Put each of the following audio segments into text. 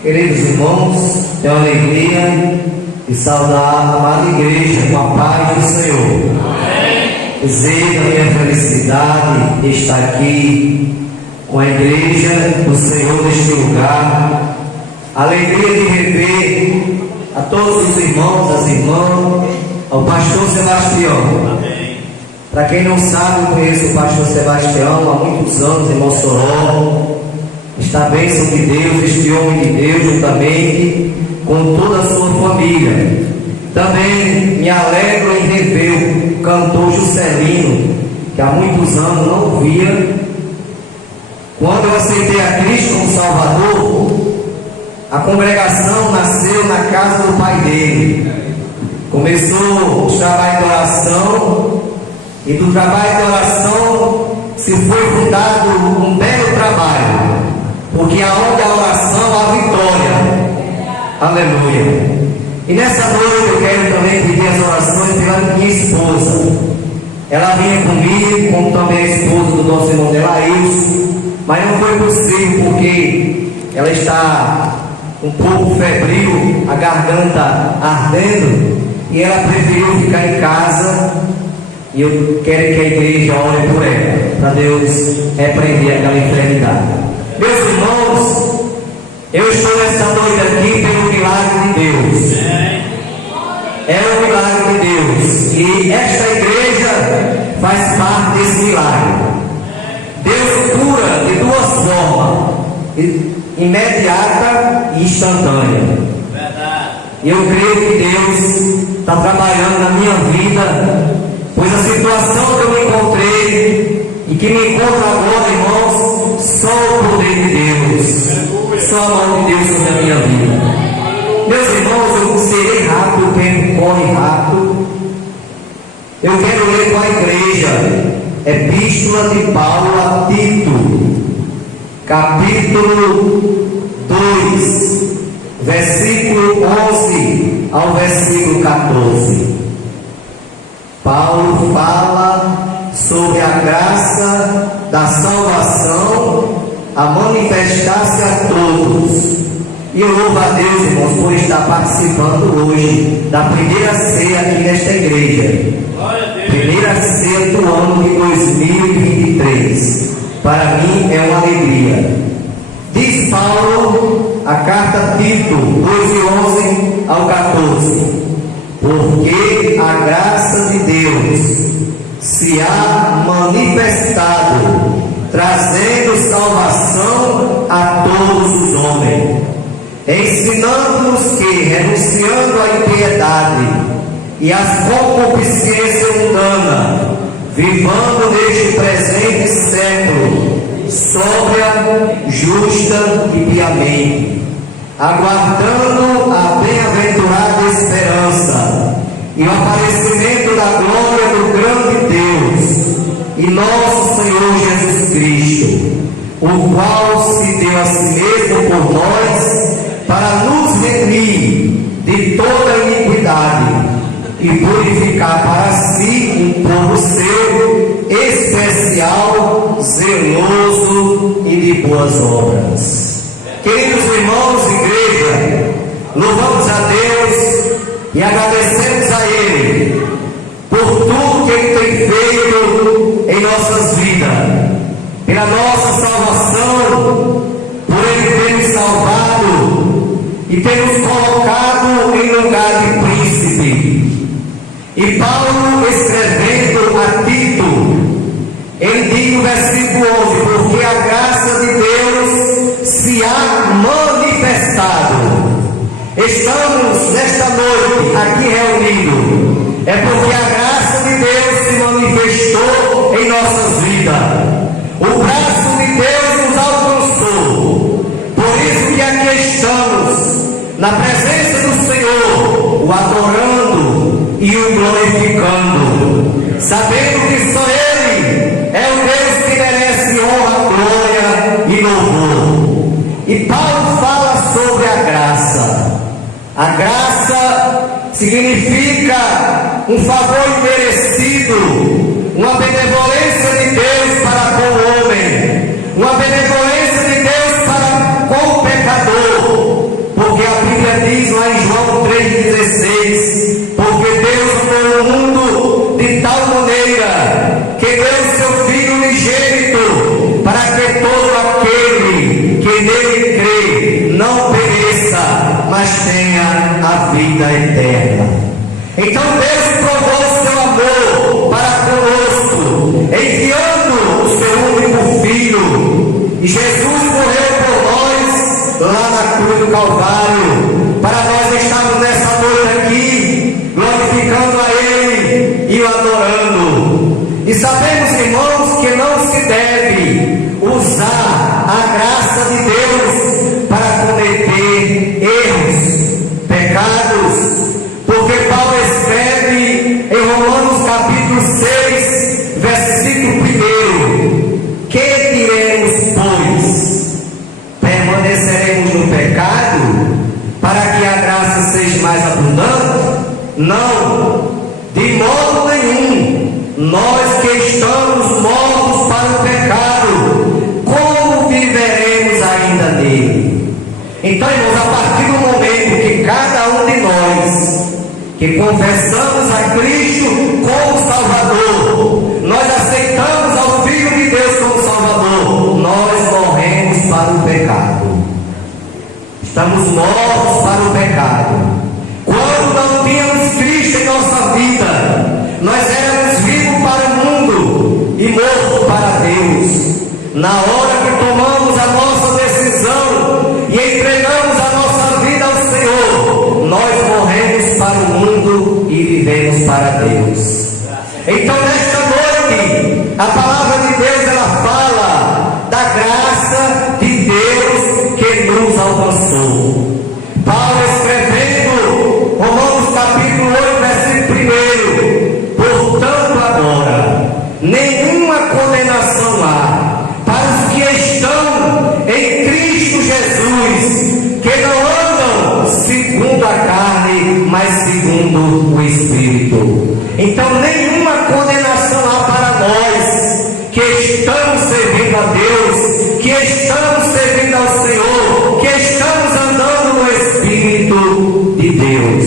Queridos irmãos, tenho a alegria de saudar a amada igreja com a paz do Senhor. Desejo a minha felicidade de estar aqui com a igreja do Senhor neste lugar. A alegria de rever a todos os irmãos, as irmãs, ao pastor Sebastião. Para quem não sabe, eu conheço o pastor Sebastião há muitos anos em Mossoró. Está a bênção de Deus, este homem de Deus, juntamente com toda a sua família. Também me alegro em rever o cantor Juscelino, que há muitos anos não via. Quando eu aceitei a Cristo como Salvador, a congregação nasceu na casa do pai dele. Começou o trabalho de oração, e do trabalho de oração se foi fundado um belo trabalho, porque aonde a oração há vitória. Aleluia. E nessa noite eu quero também pedir as orações pela minha esposa. Ela vinha comigo, como também a esposa do nosso irmão Delaílson, mas não foi possível porque ela está um pouco febril, a garganta ardendo, e ela preferiu ficar em casa. E eu quero que a igreja ore por ela, para Deus repreender aquela enfermidade. Meus irmãos, eu estou nessa noite aqui pelo milagre de Deus. É o milagre de Deus, e esta igreja faz parte desse milagre. Deus cura de duas formas: imediata e instantânea. E eu creio que Deus está trabalhando na minha vida, pois a situação que eu me encontrei e que me encontro agora, irmãos, só o poder de Deus, só a mão de Deus sobre a minha vida. Meus irmãos, eu serei rápido, o tempo corre rápido. Eu quero ler com a igreja Epístola de Paulo a Tito, capítulo 2, versículo 11 ao versículo 14. Paulo fala sobre a graça da salvação a manifestar-se a todos. E eu louvo a Deus, irmãos, por estar participando hoje da primeira ceia aqui nesta igreja. Primeira ceia do ano de 2023. Para mim é uma alegria. Diz Paulo, a carta a Tito 2:11 ao 14. Porque a graça de Deus se há manifestado, trazendo salvação a todos os homens, ensinando-nos que, renunciando à impiedade e às concupiscências mundanas, vivendo neste presente século, sóbria, justa e piamente, aguardando a bem-aventurada esperança e o aparecimento da glória do grande Deus e nosso Senhor Jesus Cristo, o qual se deu a si mesmo por nós para nos remir de toda iniquidade e purificar para si um povo seu, especial, zeloso e de boas obras. Queridos irmãos, igreja, louvamos a Deus e agradecemos a Ele por tudo que Ele tem feito em nossas vidas, pela nossa salvação, por Ele ter nos salvado e ter nos colocado em lugar de príncipe. E Paulo, escrevendo a Tito, ele diz no versículo 11: porque a graça de Deus se há manifestado. Estamos nesta noite aqui reunidos, é porque a graça de Deus se manifestou em nossas vidas. O braço de Deus nos alcançou. Por isso que aqui estamos, na presença do Senhor, o adorando e o glorificando, sabendo que só Ele é o Deus que merece honra, glória e louvor. E Paulo fala sobre a graça. A graça significa um favor imerecido, uma benevolência de Deus para com o homem, uma benevolência de Deus para com o pecador. diz lá em João 3,16: porque Deus amou o mundo de tal maneira que deu seu Filho unigênito, para que todo aquele que nele crê não pereça, mas tenha a vida eterna. Então Deus provou seu amor para conosco, enviando o seu único Filho, e Jesus morreu por nós lá na cruz do Calvário, para nós estarmos nessa noite aqui, glorificando a Ele e o adorando. E sabemos, irmãos, que não se deve usar a graça de Deus para cometer erros, pecados, porque Paulo escreve em Romanos capítulo 6, versículo 1: que diremos, pois? Permaneceremos no pecado para que a graça seja mais abundante? Não, de modo nenhum. Nós que estamos mortos para o pecado, como viveremos ainda nele? Então, irmãos, a partir do momento que cada um de nós que confessamos a Cristo como Salvador, nós aceitamos ao Filho de Deus como Salvador, nós morremos para o pecado. Estamos mortos para o pecado. Quando não tínhamos Cristo em nossa vida, nós éramos vivos para o mundo e mortos para Deus. Na hora que tomamos a nossa decisão e entregamos a nossa vida ao Senhor, nós morremos para o mundo e vivemos para Deus. Então, nesta noite, a palavra de Deus, ela fala da graça de Deus que nos alcançou. Paulo escrevendo Romanos capítulo 8, versículo 1: portanto agora nenhuma condenação há para os que estão em Cristo Jesus, que não andam segundo a carne, mas segundo o Espírito. Então nenhuma condenação há para nós que estamos servindo a Deus, que estamos servindo ao Senhor, que estamos andando no Espírito de Deus.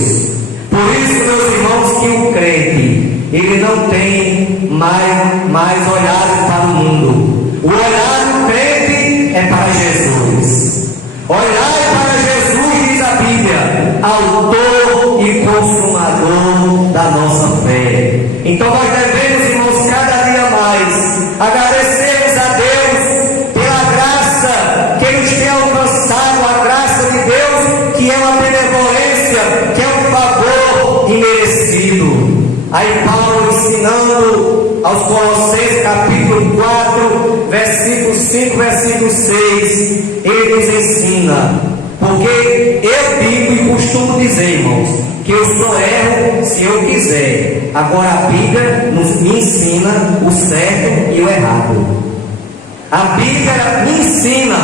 Por isso, meus irmãos, que o crente, ele não tem mais olhares para o mundo. O olhar do crente é para Jesus. Olhar para Jesus, diz a Bíblia, autor e consumador da nossa fé. Então nós devemos, irmãos, cada dia mais agradecermos a Deus pela graça que nos tem alcançado, a graça de Deus que é uma benevolência, que é um favor imerecido. Aí Paulo ensinando aos Colossenses capítulo 4, versículo 5, versículo 6, ele nos ensina, porque eu digo e costumo dizer, irmãos, que eu só erro se eu quiser. Agora a Bíblia me ensina o certo e o errado. A Bíblia me ensina,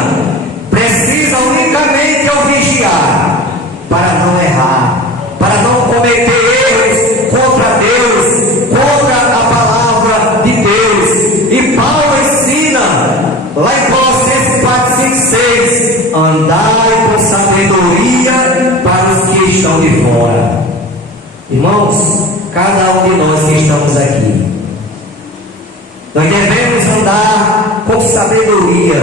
precisa unicamente eu vigiar para não errar, para não cometer erros contra Deus, contra a palavra de Deus. E Paulo ensina lá em Colossenses 4, 5, 6: andai com sabedoria para os que estão de fora. Irmãos, cada um de nós que estamos aqui, nós devemos andar com sabedoria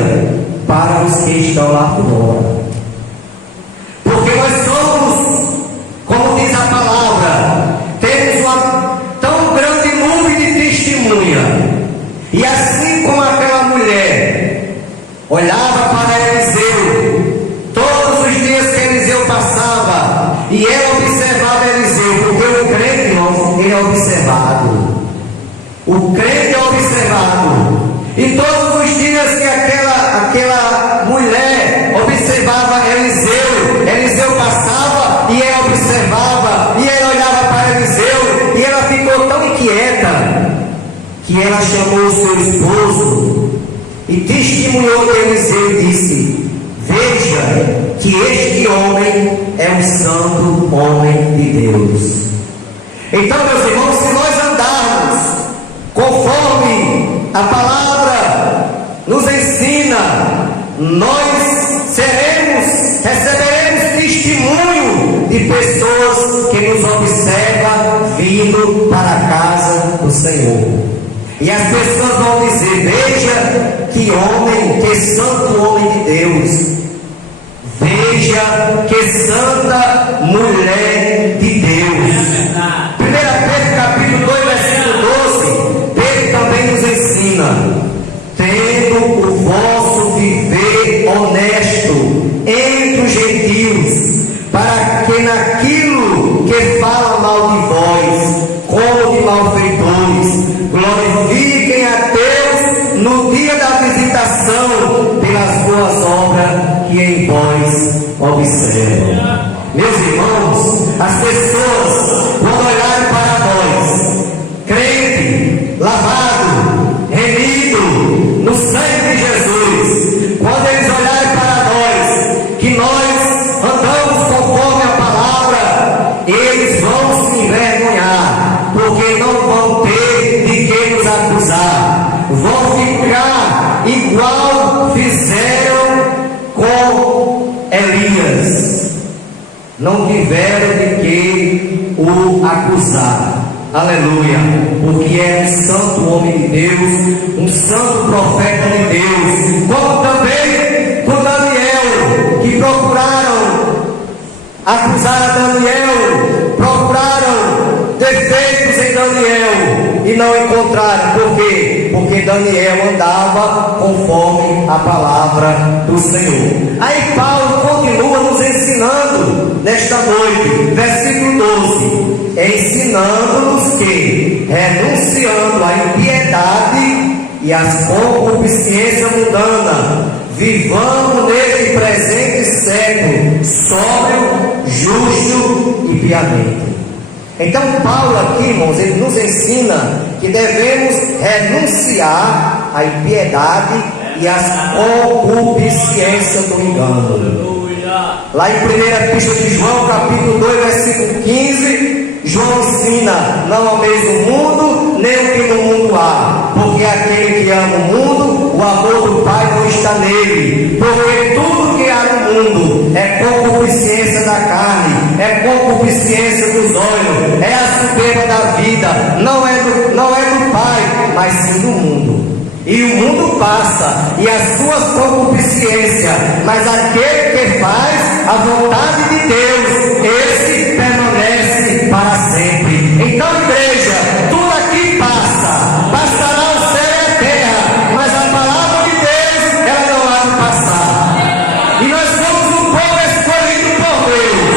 para os que estão lá fora, porque nós somos, como diz a palavra, temos uma tão grande nuvem de testemunha. E assim como aquela mulher olhava para Eliseu, todos os dias que Eliseu passava, e ela observava Eliseu, porque o crente, irmãos, ele é observado. O crente é observado. E todos os dias que aquela mulher observava Eliseu, Eliseu passava e ela observava, e ela olhava para Eliseu, e ela ficou tão inquieta que ela chamou o seu esposo e testemunhou de Eliseu e disse: veja que este homem é um santo homem de Deus. Então, meus irmãos, se nós andarmos conforme a palavra nos ensina, nós receberemos testemunho de pessoas que nos observam vindo para a casa do Senhor. E as pessoas vão dizer: veja que homem, que santo homem de Deus. Veja que santa mulher de Deus. 1 Pedro capítulo 2, versículo 12, Pedro também nos ensina: tendo o vosso viver honesto entre os gentios, para que naquilo que fala mal de vós, como de malfeitores, glorifiquem a Deus no dia da visitação pelas boas obras que em vós observam. Meus irmãos, as pessoas, quando olharem para nós, crente, lavado, remido no sangue de Jesus, quando eles olharem para nós, que nós andamos conforme a palavra, eles vão se envergonhar, porque não vão ter de que nos acusar, vão ficar igual fizeram com Elias, não tiveram de que o acusar. Aleluia, porque é um santo homem de Deus, um santo profeta de Deus, como também com Daniel, que procuraram acusar a Daniel, procuraram defeitos em Daniel e não encontraram. Por quê? Porque Daniel andava conforme a palavra do Senhor. Aí Paulo continua nos ensinando nesta noite, versículo 12, ensinando-nos que, renunciando à impiedade e às concupiscências mundanas, vivamos neste presente século sóbrio, justo e piamente. Então Paulo aqui, irmãos, ele nos ensina que devemos renunciar à impiedade e às concupiscências do engano. Lá em 1 Epístola de João, capítulo 2, versículo 15, João ensina: não ameis o mundo, nem o que no mundo há, porque aquele que ama o mundo, o amor do Pai não está nele. Porque tudo que há no mundo é concupiscência da carne, é concupiscência dos olhos, é a soberba da vida, não é do Pai, mas sim do mundo. E o mundo passa, e as suas concupiscências, mas aquele que faz a vontade de Deus, esse permanece para sempre. Então, igreja, tudo aqui passa, passará o céu e a terra, mas a palavra de Deus, ela não há de passar. E nós somos um povo escolhido por Deus,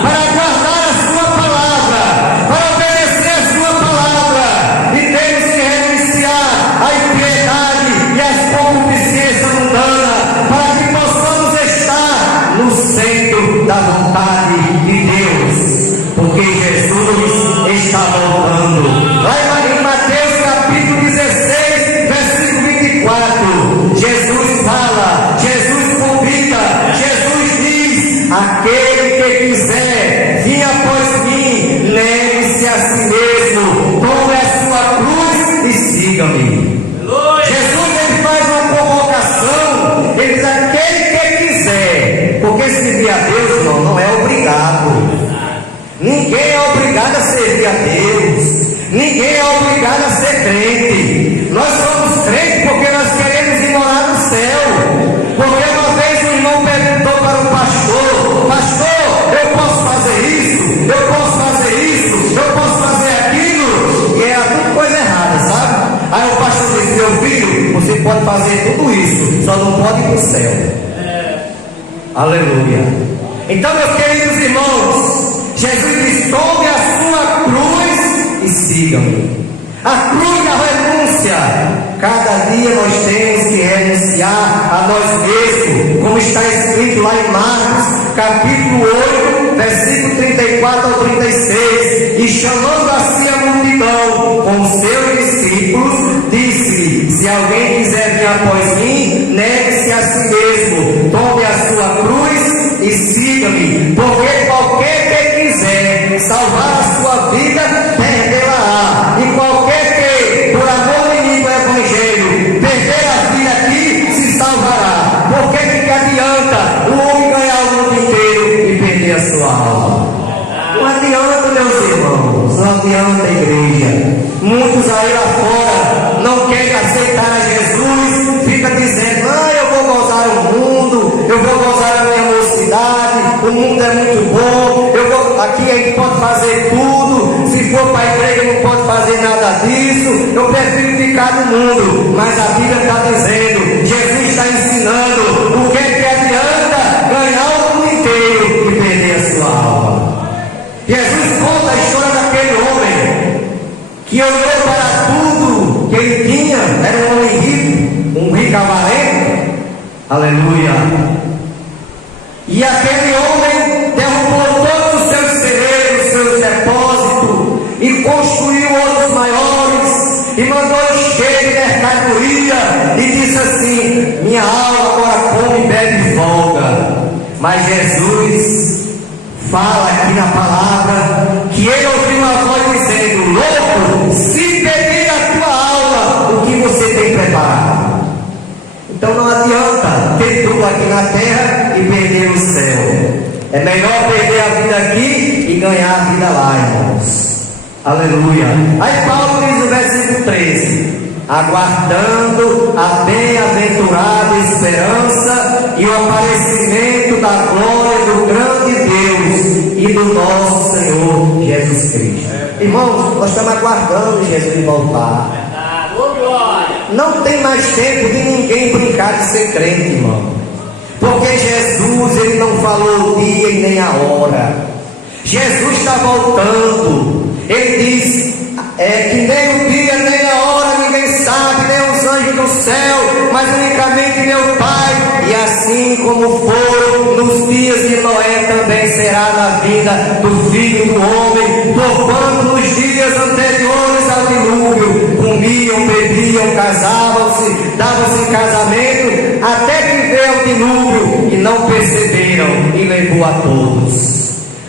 para guardar a sua palavra, para obedecer a sua palavra, e temos que renunciar a impiedade e as concupiscências mundanas, para que possamos estar no centro da vontade de Deus, porque Jesus está voltando. Lá em Mateus capítulo 16, versículo 24, Jesus fala, Jesus convida, Jesus diz: aquele que quiser vir após mim, negue-se a si mesmo, tome a sua cruz e siga-me. Jesus, ele faz uma convocação, ele diz: aquele que quiser, porque servir a Deus, não é obrigado. Ninguém é obrigado a servir a Deus, ninguém é obrigado a ser crente. Nós somos crentes porque nós queremos ir morar no céu. Porque uma vez um irmão perguntou para o pastor: pastor, eu posso fazer isso, eu posso fazer isso, eu posso fazer aquilo? E era tudo coisa errada, sabe? Aí o pastor disse: meu filho, você pode fazer tudo isso, só não pode ir para o céu. Aleluia. Então, meus queridos irmãos, Jesus diz: tome a sua cruz e siga-me. A cruz da renúncia. Cada dia nós temos que renunciar a nós mesmos, como está escrito lá em Marcos, capítulo 8, versículo 34 ao 36. E chamando assim a multidão com seus discípulos, disse: se alguém quiser vir após mim, negue-se a si mesmo, tome a sua cruz e siga-me. Porque qualquer que quiser salvar a sua vida, perdê-la-á. E qualquer que, por amor de mim, do Evangelho, perder a vida aqui, se salvará. Porque que adianta o homem ganhar o mundo inteiro e perder a sua alma? igreja. Muitos aí lá fora não querem aceitar a Jesus, fica dizendo: eu vou gozar o mundo, eu vou gozar a minha mocidade, o mundo é muito bom, aqui a gente pode fazer tudo, se for para a igreja não pode fazer nada disso, eu prefiro ficar no mundo. Mas a Bíblia está dizendo, Jesus está ensinando, o que é que adianta ganhar o mundo inteiro e perder a sua alma? Jesus conta a história daquele homem que olhou para tudo que ele tinha, era um homem rico, um rico avarento, aleluia, e aquele homem derrubou todos os seus celeiros, seus depósitos, e construiu outros maiores, e mandou encher de mercadoria, e disse assim: minha alma agora come e bebe e folga. Mas Jesus fala aqui na palavra que ele ouviu uma voz dizendo: louco, se perder a tua alma, o que você tem preparado? Então não adianta ter tudo aqui na terra e perder o céu. É melhor perder a vida aqui e ganhar a vida lá, irmãos. Aleluia. Aí Paulo diz no versículo 13: aguardando a bem-aventurada esperança e o aparecimento da glória do grande Deus e do nosso Senhor Jesus Cristo. Irmãos, nós estamos aguardando Jesus voltar. Não tem mais tempo de ninguém brincar de ser crente, irmão, porque Jesus, ele não falou o dia e nem a hora. Jesus está voltando. Ele diz que nem o dia nem a hora ninguém sabe, nem os anjos do céu, mas unicamente meu Pai. E assim como foi nos dias de Noé, também será na vida do Filho do Homem. Porquanto nos dias anteriores ao dilúvio comiam, bebiam, casavam-se, davam-se em casamento, até que veio o dilúvio e não perceberam e levou a todos.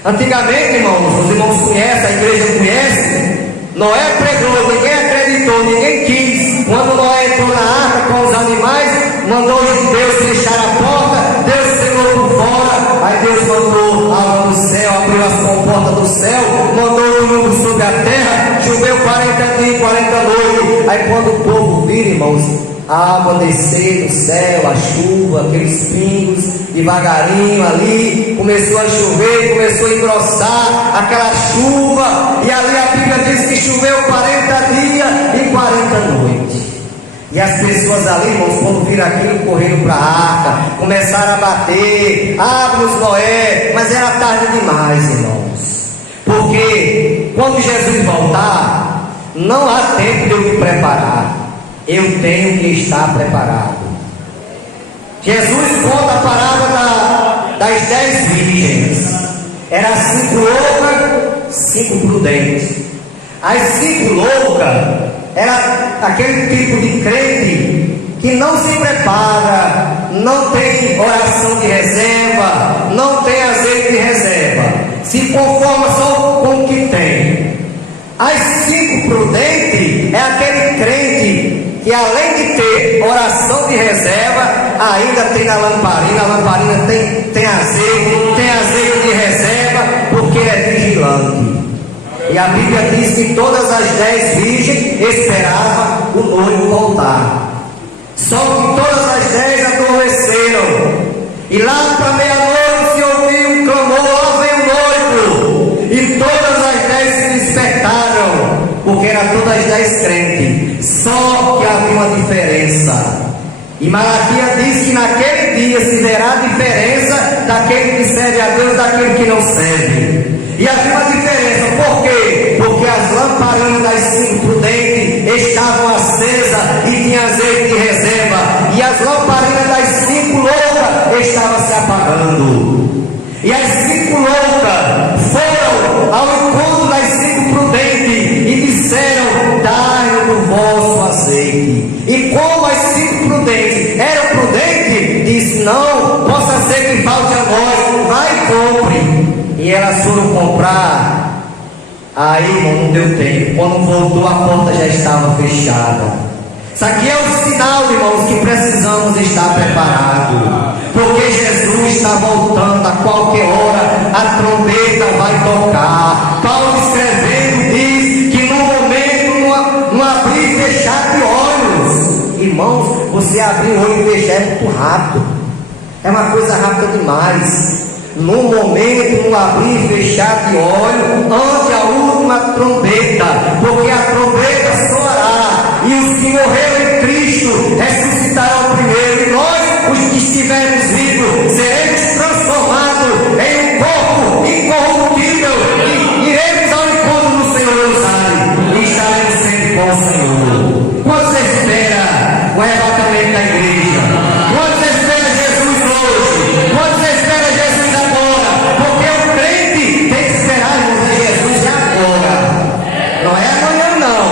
Antigamente, irmãos, os irmãos conhecem, a igreja conhece, Noé pregou, ninguém acreditou, ninguém quis. Quando Noé entrou na arca com os animais, mandou os judeus fechar a porta, Deus selou por fora, aí Deus mandou água do céu, abriu as comportas do céu, mandou o dilúvio sobre a terra, choveu 40 dias e 40 noites. Aí quando o povo vira, irmãos, a água descer do céu, a chuva, aqueles pingos, devagarinho ali, começou a chover, começou a engrossar aquela chuva, e ali a Bíblia diz que choveu 40 dias e 40 noites. E as pessoas ali, irmãos, quando viram aquilo, correram para a arca, começaram a bater: abre-nos, Noé. Mas era tarde demais, irmãos, porque quando Jesus voltar, não há tempo de eu me preparar. Eu tenho que estar preparado. Jesus conta a parábola das 10 virgens. Eram 5 loucas, 5 prudentes. As 5 loucas era aquele tipo de crente que não se prepara, não tem oração de reserva, não tem azeite de reserva, se conforma só com o que tem. As 5 prudentes é aquele crente que, além de ter oração de reserva, ainda tem na lamparina. A lamparina tem azeite de reserva, porque é vigilante. E a Bíblia diz que todas as 10 virgens esperavam o noivo voltar. Só que todas as 10 adormeceram. E lá para meia-noite se ouviu um clamor: ó, vem o noivo! E todas as 10 se despertaram, porque eram todas as 10 crentes. Só que havia uma diferença. E Malaquias diz que naquele dia se verá a diferença daquele que serve a Deus e daquele que não serve. E havia uma diferença, por quê? Porque as lamparinas das 5 prudentes estavam acesas e tinha azeite de reserva, e as lamparinas das 5 loucas estavam se apagando. E as 5 loucas foram ao encontro das 5 prudentes e disseram: dai-nos do vosso azeite. E como as 5 prudentes eram prudentes, disse: não, possa ser que falte a nós, vai e compre. E elas foram comprar. Aí, irmão, não deu tempo. Quando voltou, a porta já estava fechada. Isso aqui é o sinal, irmãos, que precisamos estar preparados, porque Jesus está voltando a qualquer hora. A trombeta vai tocar. Paulo escrevendo diz que no abrir o olho e fechar é muito rápido. É uma coisa rápida demais. No momento, no abrir e fechar de olho, ante a última trombeta, porque a trombeta soará, e os que morreram em Cristo ressuscitarão primeiro, e nós, os que estivermos vivos, seremos transformados em um corpo incorruptível, e iremos ao encontro do Senhor Jerusalém, e estaremos sempre com o Senhor. Quando você espera o arrebatamento da igreja? Quando você espera Jesus hoje? Quando você espera Jesus agora? Porque o crente tem que esperar Jesus agora. Não é amanhã não.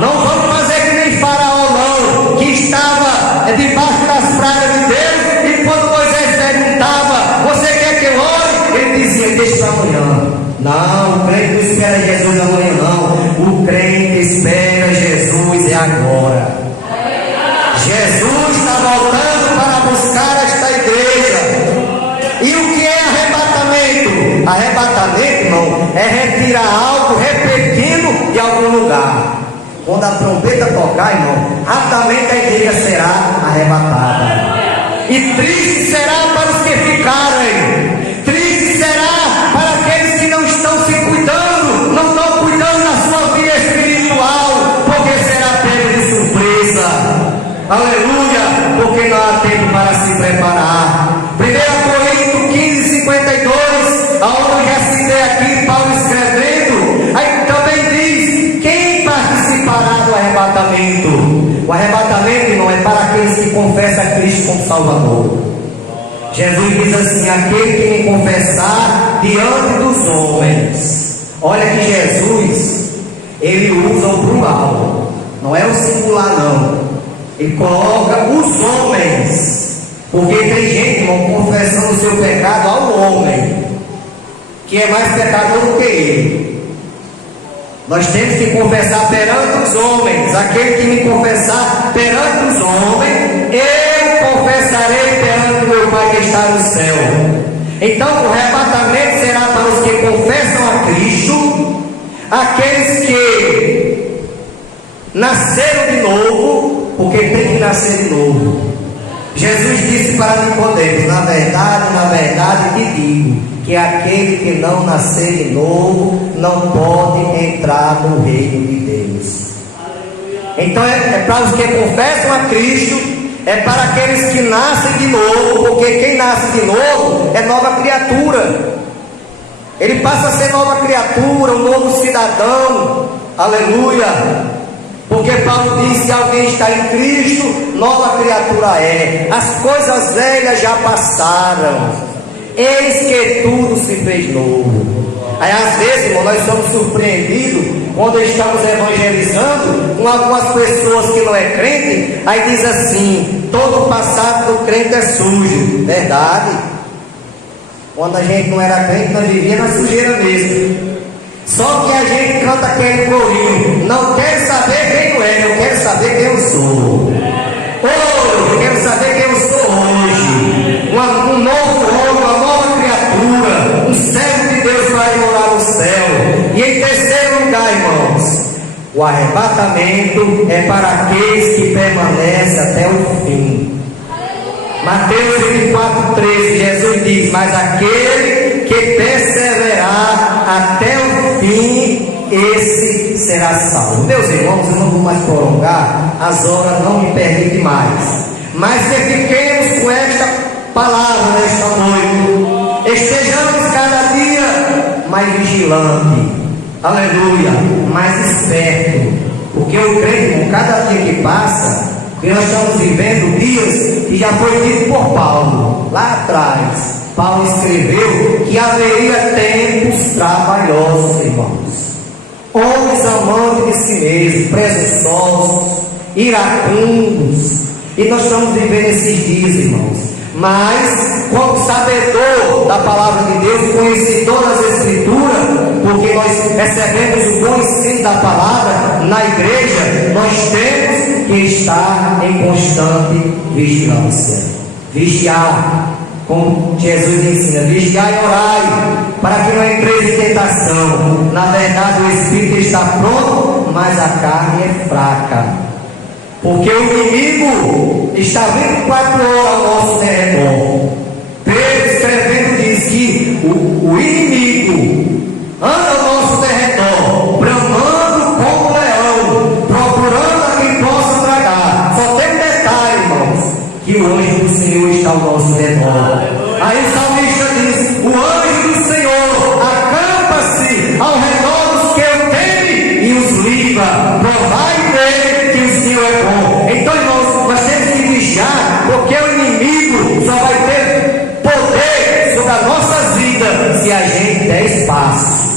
Não vamos fazer que nem Faraó não, que estava debaixo das pragas de Deus, e quando Moisés perguntava, você quer que eu ore? Ele dizia, deixa para amanhã. Não, o crente não espera Jesus amanhã não. O crente espera Jesus agora. Jesus está voltando para buscar esta igreja. E o que é arrebatamento? Arrebatamento, irmão, é retirar algo repetindo de algum lugar. Quando a trombeta tocar, irmão, rapidamente a igreja será arrebatada. E triste será para os que ficarem. Triste será para aqueles que não estão se cuidando, não estão cuidando da sua vida espiritual, porque será pego de surpresa. Aleluia, porque não há tempo para se preparar. 1 Coríntios 15:52, aonde já citei aqui Paulo escrevendo, aí também diz, quem participará do arrebatamento? O arrebatamento, irmão, é para aqueles que confessam a Cristo como Salvador. Jesus diz assim, aquele que me confessar diante dos homens. Olha que Jesus, ele usa o plural, não é o singular não. Ele coloca os homens, porque tem gente, irmão, confessando o seu pecado ao homem, que é mais pecador do que ele. Nós temos que confessar perante os homens. Aquele que me confessar perante os homens, eu confessarei perante o meu Pai que está no céu. Então o arrebatamento será para os que confessam a Cristo, aqueles que nasceram de novo, porque tem que nascer de novo. Jesus disse para Nicodemos, na verdade te digo, que aquele que não nascer de novo não pode entrar no reino de Deus. Então é para os que confessam a Cristo, é para aqueles que nascem de novo, porque quem nasce de novo é nova criatura. Ele passa a ser nova criatura, um novo cidadão. Aleluia. Porque Paulo diz, se alguém está em Cristo, nova criatura é. As coisas velhas já passaram, eis que tudo se fez novo. Aí às vezes, irmão, nós somos surpreendidos quando estamos evangelizando com algumas pessoas que não é crente. Aí diz assim, todo o passado do crente é sujo. Verdade. Quando a gente não era crente, nós vivíamos na sujeira mesmo. Só que a gente canta aquele corinho, não quero saber quem eu é, eu quero saber quem eu sou. Hoje, eu quero saber quem eu sou hoje. Um novo homem, uma nova criatura, um servo de Deus vai morar no céu. E em terceiro lugar, irmãos, o arrebatamento é para aqueles que permanecem até o fim. Mateus 24:13, Jesus diz, mas aquele que perseverar até o fim, esse será salvo. Meus irmãos, eu não vou mais prolongar, as horas não me permitem mais, mas que fiquemos com esta palavra nesta noite, estejamos cada dia mais vigilantes, aleluia, mais esperto, porque eu creio que cada dia que passa, que nós estamos vivendo dias que já foi dito por Paulo, lá atrás. Paulo escreveu que haveria tempos trabalhosos, irmãos. Homens amantes de si mesmos, presunçosos, iracundos. E nós estamos vivendo esses dias, irmãos. Mas, como sabedor da palavra de Deus, conhecedor das Escrituras, porque nós recebemos o bom ensino da palavra na igreja, nós temos que estar em constante vigilância. Vigiar, como Jesus ensina, vigiai e orai, para que não entreis em tentação. Na verdade, o Espírito está pronto, mas a carne é fraca. Porque o inimigo, está 24 horas ao nosso derredor. Pedro escrevendo diz que o inimigo anda ao nosso derredor, bramando como leão, procurando a quem possa tragar. Só tem um detalhe, irmãos, que o anjo do Senhor está ao nosso redor. Aí o salmista diz: o anjo do Senhor acampa-se ao redor dos que o temem e os livra. Provai dele que o Senhor é bom. Então, irmãos, nós temos que vigiar, porque o inimigo só vai ter poder sobre as nossas vidas se a gente der espaço.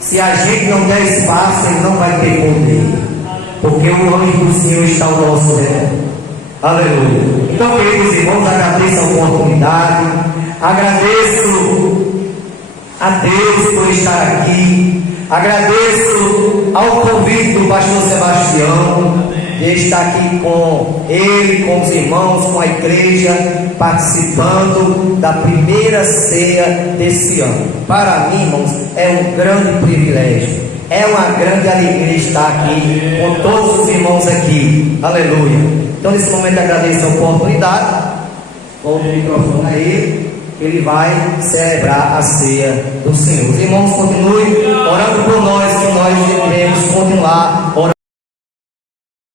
Se a gente não der espaço, ele não vai ter poder, porque o anjo do Senhor está ao nosso redor. Aleluia. Então, queridos irmãos, agradeço a oportunidade, agradeço a Deus por estar aqui, agradeço ao convite do pastor Sebastião de estar aqui com ele, com os irmãos, com a igreja, participando da primeira ceia desse ano. Para mim, irmãos, é um grande privilégio, é uma grande alegria estar aqui com todos os irmãos aqui. Aleluia. Então, nesse momento, agradeço a oportunidade. Volto o microfone a ele, que ele vai celebrar a ceia do Senhor. Os irmãos, continuem orando por nós, que nós devemos continuar orando.